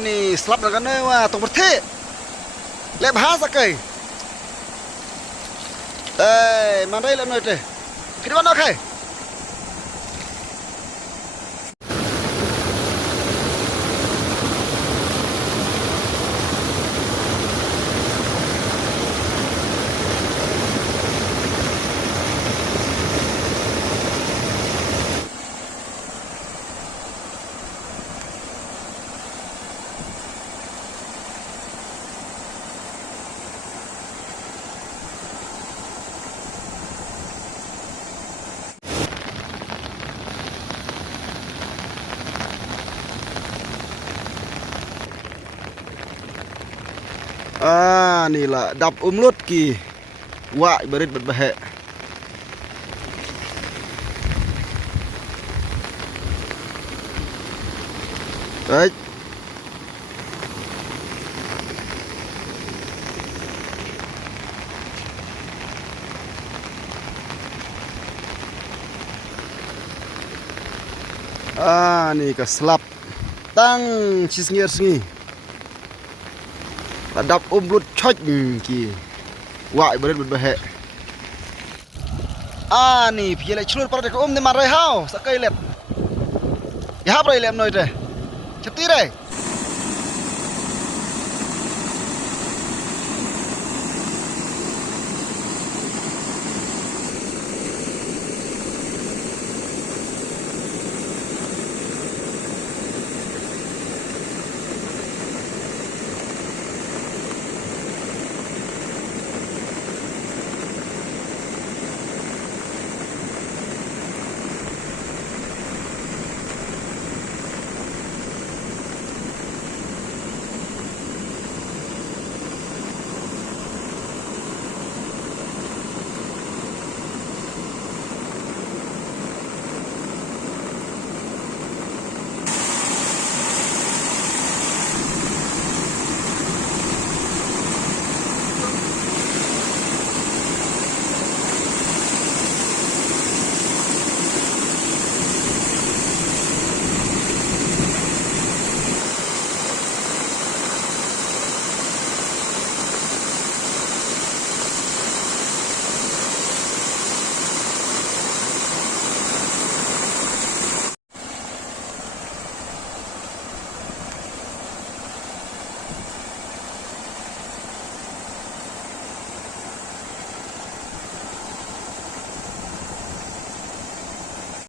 Ni slap dengan ni wah tong bertik. Lep bahasa kai. Mandai lep noi teh. Kiri mana kai? Ni lah dap umlut ki wak berit berbahek. Baik. Ni keselap tang cisngir sengi. Dap umlut choj ki wak berit berbahek. Ni pilih celur pada ke ni marai hau sakai lep. Ya rai lep noi teh. Ceti deh.